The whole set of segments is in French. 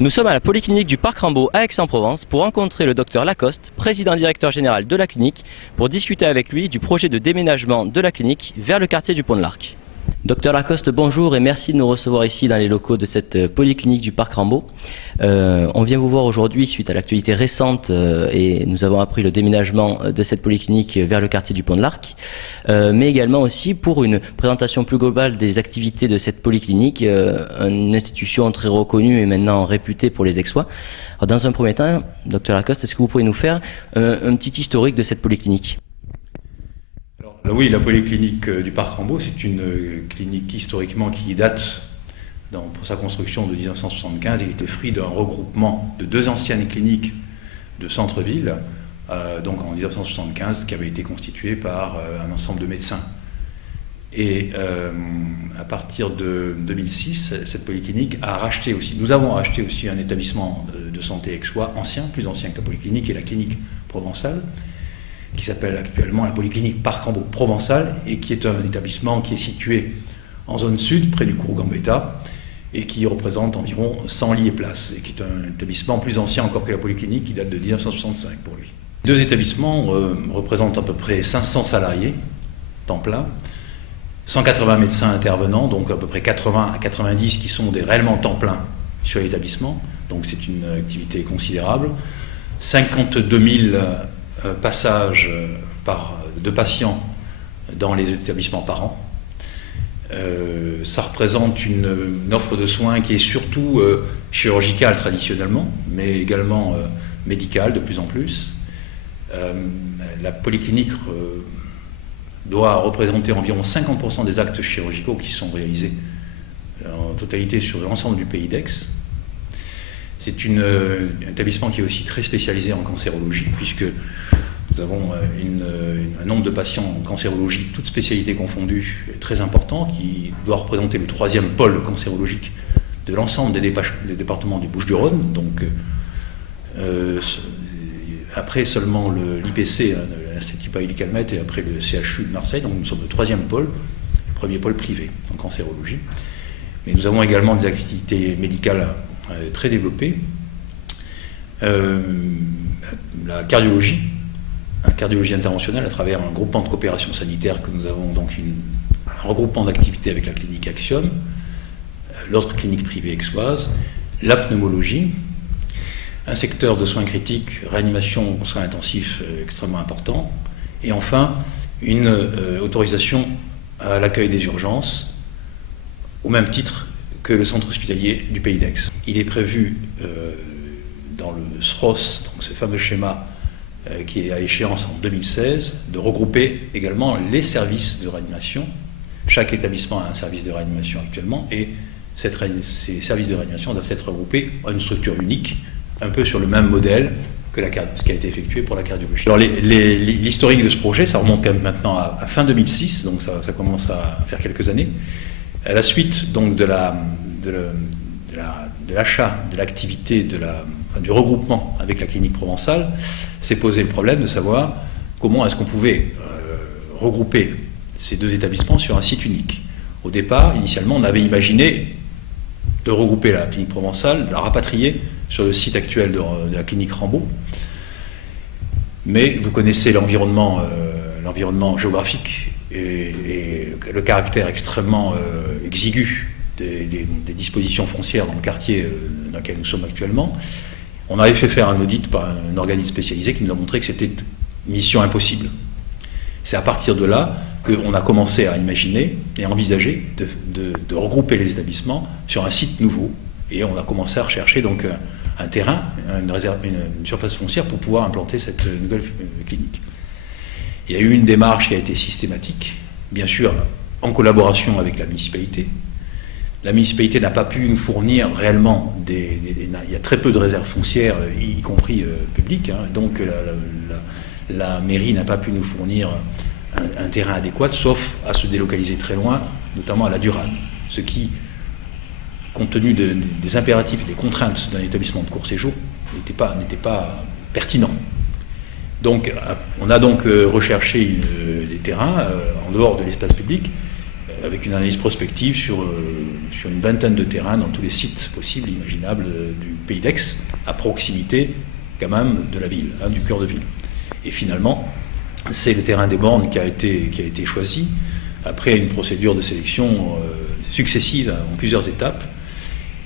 Nous sommes à la polyclinique du Parc Rambaud à Aix-en-Provence pour rencontrer le docteur Lacoste, président directeur général de la clinique, pour discuter avec lui du projet de déménagement de la clinique vers le quartier du Pont de l'Arc. Docteur Lacoste, bonjour et merci de nous recevoir ici dans les locaux de cette polyclinique du Parc Rambaud. On vient vous voir aujourd'hui suite à l'actualité récente et nous avons appris le déménagement de cette polyclinique vers le quartier du Pont de l'Arc, mais également aussi pour une présentation plus globale des activités de cette polyclinique, une institution très reconnue et maintenant réputée pour les Aixois. Alors, dans un premier temps, docteur Lacoste, est-ce que vous pouvez nous faire un petit historique de cette polyclinique ? Oui, la polyclinique du Parc Rambaud, c'est une clinique historiquement qui date pour sa construction de 1975 et qui était fruit d'un regroupement de deux anciennes cliniques de centre-ville, donc en 1975, qui avait été constituée par un ensemble de médecins. Et à partir de 2006, cette polyclinique a racheté aussi, nous avons racheté aussi un établissement de santé aixois ancien, plus ancien que la polyclinique, et la clinique provençale, qui s'appelle actuellement la polyclinique Parc Rambaud Provençal et qui est un établissement qui est situé en zone sud, près du cours Gambetta, et qui représente environ 100 lits et places, et qui est un établissement plus ancien encore que la polyclinique, qui date de 1965 pour lui. Les deux établissements représentent à peu près 500 salariés, temps plein, 180 médecins intervenants, donc à peu près 80 à 90 qui sont des réellement temps plein sur l'établissement, donc c'est une activité considérable, 52 000 passages de patients dans les établissements par an. Ça représente une offre de soins qui est surtout chirurgicale traditionnellement, mais également médicale de plus en plus. La polyclinique doit représenter environ 50% des actes chirurgicaux qui sont réalisés en totalité sur l'ensemble du pays d'Aix. C'est un établissement qui est aussi très spécialisé en cancérologie, puisque nous avons un nombre de patients en cancérologie, toutes spécialités confondues, très important, qui doit représenter le troisième pôle cancérologique de l'ensemble des départements du Bouches-du-Rhône. Donc, après seulement l'IPC, l'Institut Paoli-Calmette, et après le CHU de Marseille, donc nous sommes le troisième pôle, le premier pôle privé en cancérologie. Mais nous avons également des activités médicales très développée. La cardiologie interventionnelle à travers un groupement de coopération sanitaire que nous avons donc un regroupement d'activités avec la clinique Axiom, l'autre clinique privée aixoise, la pneumologie, un secteur de soins critiques, réanimation, soins intensifs extrêmement important, et enfin une autorisation à l'accueil des urgences au même titre que le centre hospitalier du Pays d'Aix. Il est prévu dans le SROS, donc ce fameux schéma qui est à échéance en 2016, de regrouper également les services de réanimation. Chaque établissement a un service de réanimation actuellement et ces services de réanimation doivent être regroupés en une structure unique, un peu sur le même modèle que ce qui a été effectué pour la cardiologie. Alors l'historique de ce projet, ça remonte quand même maintenant à fin 2006, donc ça commence à faire quelques années. À la suite donc de l'achat de l'activité du regroupement avec la clinique provençale, s'est posé le problème de savoir comment est-ce qu'on pouvait regrouper ces deux établissements sur un site unique. Au départ, initialement, on avait imaginé de regrouper la clinique provençale, de la rapatrier sur le site actuel de la clinique Rambaud. Mais vous connaissez l'environnement géographique et le caractère extrêmement exigu des dispositions foncières dans le quartier dans lequel nous sommes actuellement. On avait fait faire un audit par un organisme spécialisé qui nous a montré que c'était mission impossible. C'est à partir de là qu'on a commencé à imaginer et à envisager de regrouper les établissements sur un site nouveau. Et on a commencé à rechercher donc un terrain, une surface foncière pour pouvoir implanter cette nouvelle clinique. Il y a eu une démarche qui a été systématique, bien sûr en collaboration avec la municipalité. La municipalité n'a pas pu nous fournir réellement il y a très peu de réserves foncières, y compris publiques, hein, donc la mairie n'a pas pu nous fournir un terrain adéquat, sauf à se délocaliser très loin, notamment à la Durade, ce qui, compte tenu des impératifs et des contraintes d'un établissement de court séjour, n'était pas pertinent. Donc on a donc recherché des terrains en dehors de l'espace public, avec une analyse prospective sur une vingtaine de terrains dans tous les sites possibles et imaginables du pays d'Aix, à proximité quand même de la ville, du cœur de ville. Et finalement, c'est le terrain des Bornes qui a été choisi, après une procédure de sélection successive en plusieurs étapes,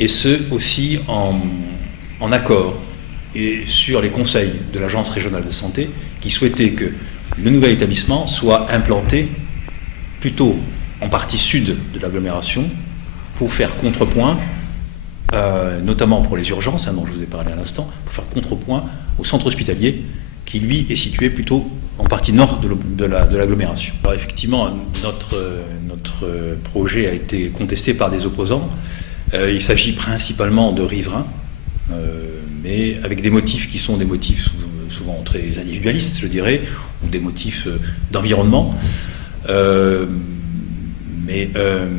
et ce aussi en accord et sur les conseils de l'Agence régionale de santé, qui souhaitait que le nouvel établissement soit implanté plutôt en partie sud de l'agglomération, pour faire contrepoint, notamment pour les urgences, dont je vous ai parlé à l'instant, pour faire contrepoint au centre hospitalier, qui lui est situé plutôt en partie nord de l'agglomération. Alors effectivement, notre projet a été contesté par des opposants. Il s'agit principalement de riverains, mais avec des motifs qui sont des motifs souvent très individualistes, je dirais, ou des motifs d'environnement. Mais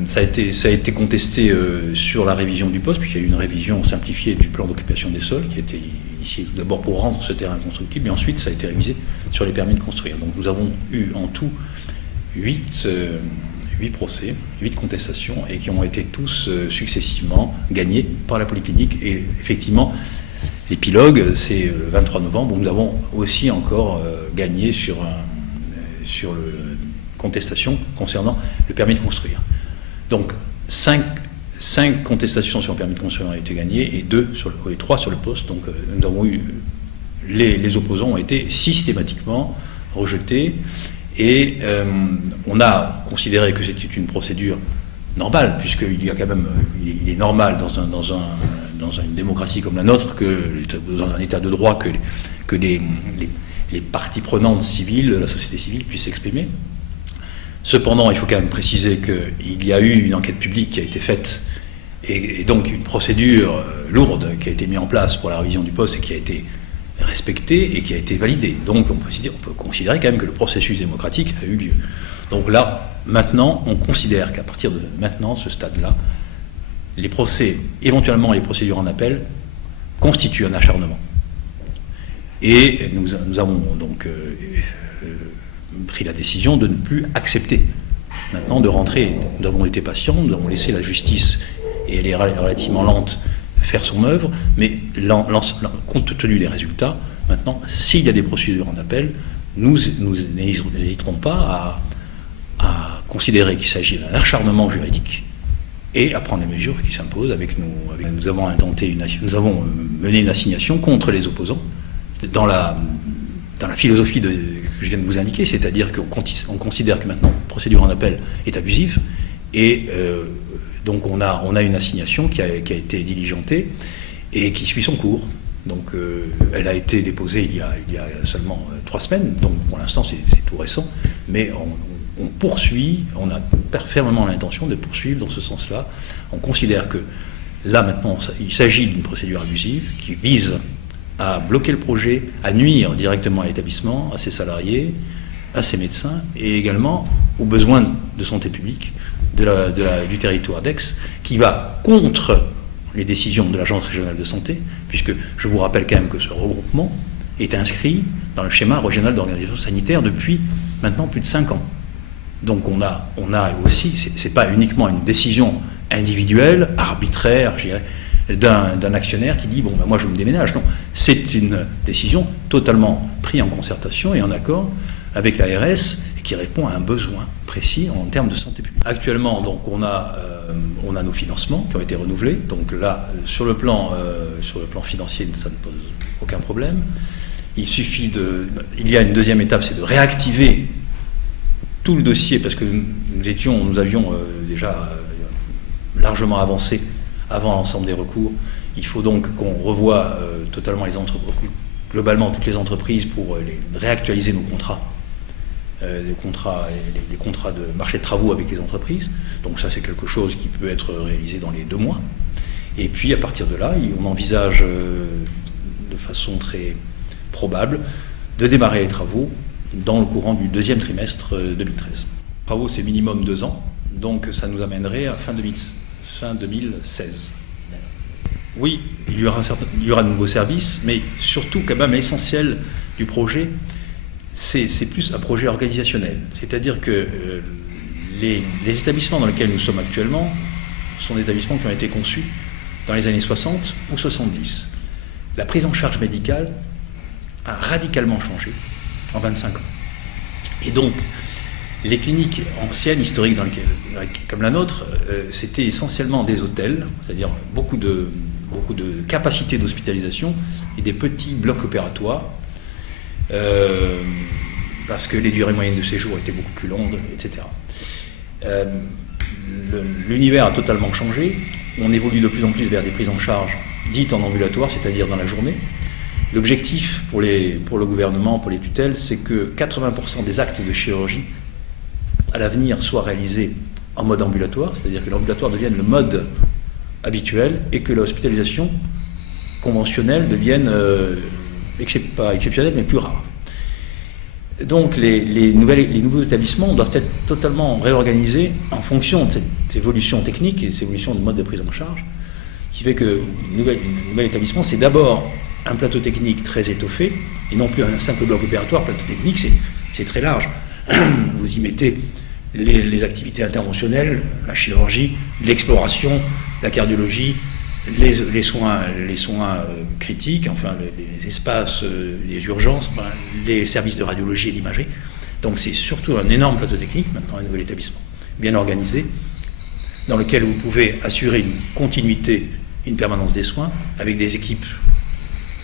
ça a été contesté sur la révision du poste, puisqu'il y a eu une révision simplifiée du plan d'occupation des sols, qui a été initiée tout d'abord pour rendre ce terrain constructible, et ensuite ça a été révisé sur les permis de construire. Donc nous avons eu en tout 8 procès, 8 contestations, et qui ont été tous successivement gagnés par la Polyclinique. Et effectivement, l'épilogue, c'est le 23 novembre, où nous avons aussi encore gagné sur le contestation concernant le permis de construire. Donc 5 contestations sur le permis de construire ont été gagnées et 3 sur le poste. Donc nous avons eu les opposants ont été systématiquement rejetés, et on a considéré que c'était une procédure normale, puisqu'il y a quand même, il est normal dans une démocratie comme la nôtre, dans un état de droit, que les parties prenantes civiles, la société civile, puissent s'exprimer. Cependant, il faut quand même préciser qu'il y a eu une enquête publique qui a été faite, et donc une procédure lourde qui a été mise en place pour la révision du poste et qui a été respectée et qui a été validée. Donc on peut considérer quand même que le processus démocratique a eu lieu. Donc là, maintenant, on considère qu'à partir de maintenant, ce stade-là, les procès, éventuellement les procédures en appel, constituent un acharnement. Et nous avons donc pris la décision de ne plus accepter maintenant de rentrer. Nous avons été patients, nous avons laissé la justice, et elle est relativement lente, faire son œuvre, mais compte tenu des résultats, maintenant, s'il y a des procédures en appel, nous n'hésiterons pas à considérer qu'il s'agit d'un acharnement juridique et à prendre les mesures qui s'imposent avec nous. Nous avons mené une assignation contre les opposants dans la philosophie que je viens de vous indiquer, c'est-à-dire qu'on considère que maintenant la procédure en appel est abusive, et donc on a une assignation qui a été diligentée et qui suit son cours. Donc elle a été déposée il y a seulement 3 semaines, donc pour l'instant c'est tout récent, mais on poursuit, on a fermement l'intention de poursuivre dans ce sens-là. On considère que là maintenant il s'agit d'une procédure abusive qui vise à bloquer le projet, à nuire directement à l'établissement, à ses salariés, à ses médecins, et également aux besoins de santé publique du territoire d'Aix, qui va contre les décisions de l'Agence régionale de santé, puisque je vous rappelle quand même que ce regroupement est inscrit dans le schéma régional d'organisation sanitaire depuis maintenant plus de 5 ans. Donc on a aussi, c'est pas uniquement une décision individuelle, arbitraire, je dirais, d'un actionnaire qui dit bon ben moi je me déménage. Non, c'est une décision totalement prise en concertation et en accord avec l'ARS, et qui répond à un besoin précis en termes de santé publique. Actuellement, donc on a nos financements qui ont été renouvelés. Donc là, sur le plan financier, ça ne pose aucun problème. Il y a une deuxième étape, c'est de réactiver tout le dossier, parce que nous avions déjà largement avancé avant l'ensemble des recours. Il faut donc qu'on revoie totalement globalement toutes les entreprises pour réactualiser nos contrats, les contrats de marché de travaux avec les entreprises. Donc ça, c'est quelque chose qui peut être réalisé dans les 2 mois. Et puis à partir de là, on envisage de façon très probable de démarrer les travaux dans le courant du 2e trimestre 2013. Les travaux, c'est minimum 2 ans, donc ça nous amènerait à fin 2016. Oui, il y aura de nouveaux services, mais surtout, quand même, l'essentiel du projet, c'est plus un projet organisationnel. C'est-à-dire que les établissements dans lesquels nous sommes actuellement sont des établissements qui ont été conçus dans les années 60 ou 70. La prise en charge médicale a radicalement changé en 25 ans. Et donc, les cliniques anciennes, historiques, comme la nôtre, c'était essentiellement des hôtels, c'est-à-dire beaucoup de capacités d'hospitalisation et des petits blocs opératoires, parce que les durées moyennes de séjour étaient beaucoup plus longues, etc. L'univers a totalement changé. On évolue de plus en plus vers des prises en charge dites en ambulatoire, c'est-à-dire dans la journée. L'objectif pour le gouvernement, pour les tutelles, c'est que 80% des actes de chirurgie à l'avenir soient réalisés en mode ambulatoire, c'est-à-dire que l'ambulatoire devienne le mode habituel et que l'hospitalisation conventionnelle devienne, pas exceptionnelle, mais plus rare. Donc les nouveaux établissements doivent être totalement réorganisés en fonction de cette évolution technique et cette évolution de mode de prise en charge, qui fait qu'un nouvel établissement, c'est d'abord un plateau technique très étoffé, et non plus un simple bloc opératoire. Plateau technique, c'est très large. Vous y mettez les activités interventionnelles, la chirurgie, l'exploration, la cardiologie, les soins critiques, enfin les espaces, les urgences, les services de radiologie et d'imagerie. Donc c'est surtout un énorme plateau technique, maintenant un nouvel établissement, bien organisé, dans lequel vous pouvez assurer une continuité, une permanence des soins, avec des équipes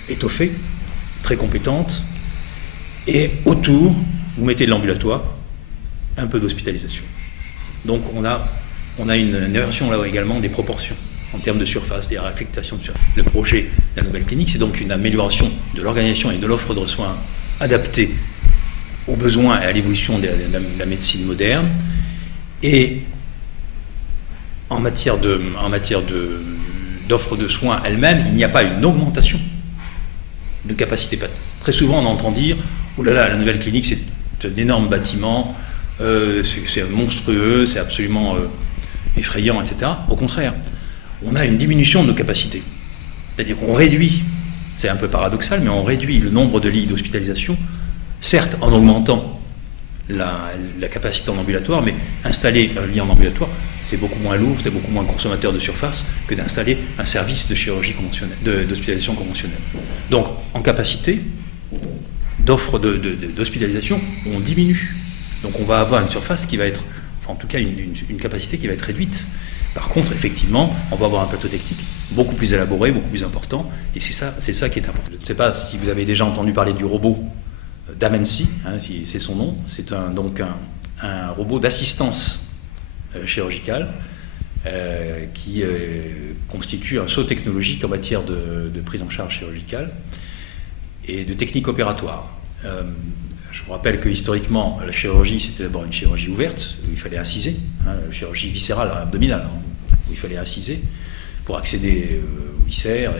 étoffées, très compétentes, et autour, vous mettez de l'ambulatoire, un peu d'hospitalisation. Donc on a une inversion là également des proportions en termes de surface, des réaffectations de surface. Le projet de la nouvelle clinique, c'est donc une amélioration de l'organisation et de l'offre de soins adaptée aux besoins et à l'évolution de la médecine moderne. Et en matière d'offre de soins elle-même, il n'y a pas une augmentation de capacité. Très souvent, on entend dire « Oh là là, la nouvelle clinique, c'est un énorme bâtiment, c'est monstrueux, c'est absolument effrayant, etc. » Au contraire, on a une diminution de nos capacités. C'est-à-dire qu'on réduit, c'est un peu paradoxal, mais on réduit le nombre de lits d'hospitalisation, certes en augmentant la capacité en ambulatoire, mais installer un lit en ambulatoire, c'est beaucoup moins lourd, c'est beaucoup moins consommateur de surface que d'installer un service de chirurgie conventionnelle, d'hospitalisation conventionnelle. Donc, en capacité d'offre d'hospitalisation, on diminue. Donc, on va avoir une surface qui va être, enfin, en tout cas, une capacité qui va être réduite. Par contre, effectivement, on va avoir un plateau technique beaucoup plus élaboré, beaucoup plus important, et c'est ça qui est important. Je ne sais pas si vous avez déjà entendu parler du robot d'Amency, c'est son nom. C'est donc un robot d'assistance chirurgicale qui constitue un saut technologique en matière de prise en charge chirurgicale et de technique opératoire. Je vous rappelle que historiquement, la chirurgie, c'était d'abord une chirurgie ouverte, où il fallait inciser, la chirurgie viscérale, abdominale, où il fallait inciser pour accéder aux viscères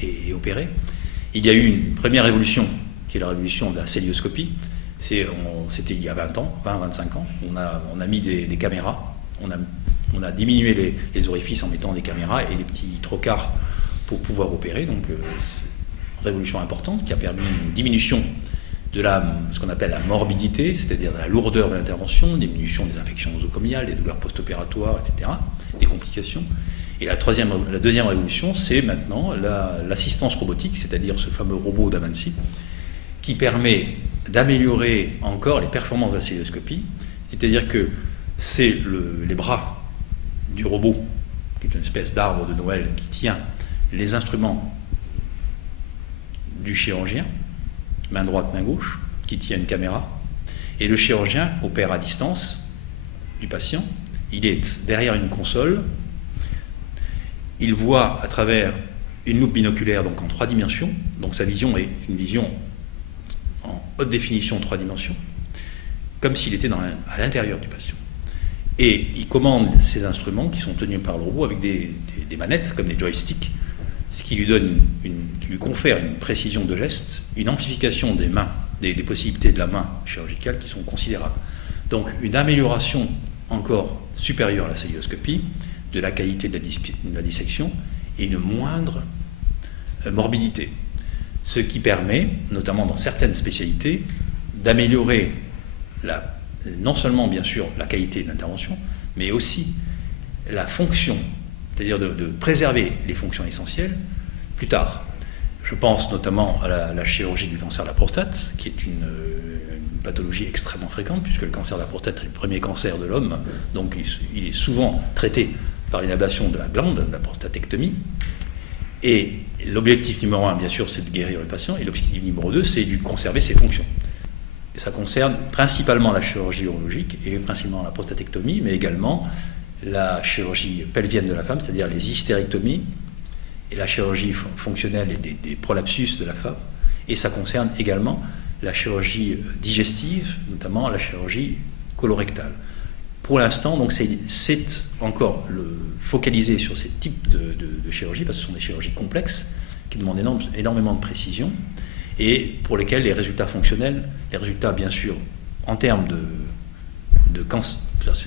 et opérer. Il y a eu une première révolution, qui est la révolution de la cœlioscopie. C'était il y a 25 ans. On a mis des caméras, on a diminué les orifices en mettant des caméras et des petits trocars pour pouvoir opérer. Donc, révolution importante qui a permis une diminution de ce qu'on appelle la morbidité, c'est-à-dire de la lourdeur de l'intervention, diminution des infections nosocomiales, des douleurs post-opératoires, etc., des complications. Et la deuxième révolution, c'est maintenant l'assistance robotique, c'est-à-dire ce fameux robot d'Amency, qui permet d'améliorer encore les performances de la cœlioscopie, c'est-à-dire que c'est les bras du robot, qui est une espèce d'arbre de Noël qui tient les instruments du chirurgien, main droite, main gauche, qui tient une caméra, et le chirurgien opère à distance du patient. Il est derrière une console, il voit à travers une loupe binoculaire, donc en 3 dimensions, donc sa vision est une vision en haute définition 3 dimensions, comme s'il était à l'intérieur du patient. Et il commande ces instruments qui sont tenus par le robot avec des manettes, comme des joysticks, ce qui lui confère une précision de geste, une amplification des mains, des possibilités de la main chirurgicale qui sont considérables. Donc une amélioration encore supérieure à la cœlioscopie, de la qualité de la dissection et une moindre morbidité. Ce qui permet, notamment dans certaines spécialités, d'améliorer non seulement bien sûr la qualité de l'intervention, mais aussi la fonction, c'est-à-dire de préserver les fonctions essentielles plus tard. Je pense notamment à la chirurgie du cancer de la prostate, qui est une pathologie extrêmement fréquente, puisque le cancer de la prostate est le premier cancer de l'homme, donc il est souvent traité par une ablation de la glande, la prostatectomie. Et l'objectif numéro 1, bien sûr, c'est de guérir le patient, et l'objectif numéro 2, c'est de conserver ses fonctions. Et ça concerne principalement la chirurgie urologique, et principalement la prostatectomie, mais également la chirurgie pelvienne de la femme, c'est-à-dire les hystérectomies, et la chirurgie fonctionnelle et des prolapsus de la femme. Et ça concerne également la chirurgie digestive, notamment la chirurgie colorectale. Pour l'instant, donc c'est encore focalisé sur ces types de chirurgie, parce que ce sont des chirurgies complexes qui demandent énormément de précision et pour lesquelles les résultats fonctionnels, les résultats bien sûr en termes de cancer,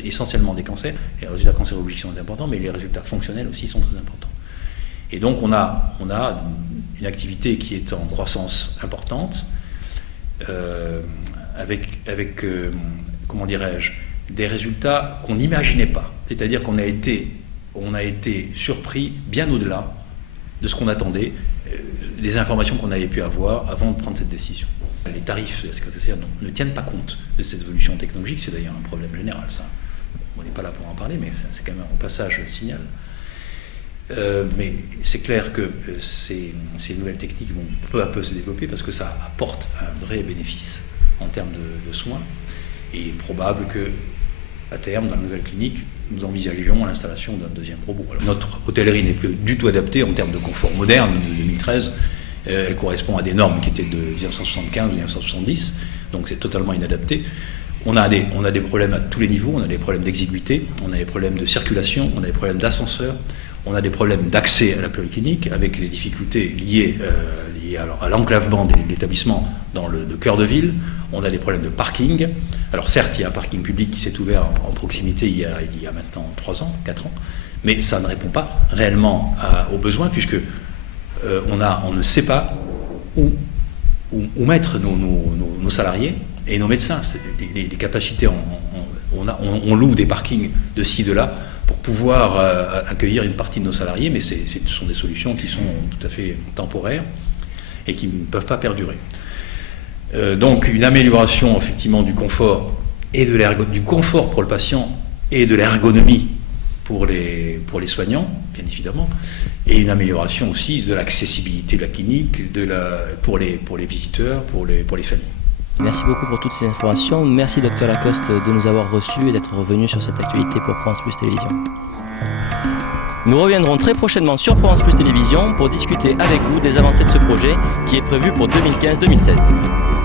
essentiellement des cancers, les résultats cancérologiques sont importants, mais les résultats fonctionnels aussi sont très importants. Et donc on a une activité qui est en croissance importante, avec comment dirais-je, des résultats qu'on n'imaginait pas. C'est-à-dire qu'on a été surpris bien au-delà de ce qu'on attendait, des informations qu'on avait pu avoir avant de prendre cette décision. Les tarifs de la sécurité sociale ne tiennent pas compte de cette évolution technologique, c'est d'ailleurs un problème général, ça. On n'est pas là pour en parler, mais c'est quand même un passage signal. Mais c'est clair que ces nouvelles techniques vont peu à peu se développer parce que ça apporte un vrai bénéfice en termes de soins. Et il est probable qu'à terme, dans la nouvelle clinique, nous envisagions l'installation d'un deuxième robot. Alors, notre hôtellerie n'est plus du tout adaptée en termes de confort moderne de 2013. Elle correspond à des normes qui étaient de 1975 ou 1970, donc c'est totalement inadapté. On a des problèmes à tous les niveaux, on a des problèmes d'exiguïté, on a des problèmes de circulation, on a des problèmes d'ascenseur, on a des problèmes d'accès à la polyclinique avec les difficultés liées à l'enclavement de l'établissement dans le cœur de ville. On a des problèmes de parking. Alors certes, il y a un parking public qui s'est ouvert en proximité il y a maintenant 3 ans, 4 ans, mais ça ne répond pas réellement aux besoins puisque on ne sait pas où mettre nos salariés et nos médecins. Les capacités, on loue des parkings de ci, de là pour pouvoir accueillir une partie de nos salariés, mais ce sont des solutions qui sont tout à fait temporaires et qui ne peuvent pas perdurer. Donc une amélioration effectivement du confort et du confort pour le patient et de l'ergonomie pour les soignants, bien évidemment, et une amélioration aussi de l'accessibilité de la clinique, pour les visiteurs, pour les familles. Merci beaucoup pour toutes ces informations. Merci Dr Lacoste de nous avoir reçus et d'être revenu sur cette actualité pour Provence Plus Télévision. Nous reviendrons très prochainement sur Provence Plus Télévision pour discuter avec vous des avancées de ce projet qui est prévu pour 2015-2016.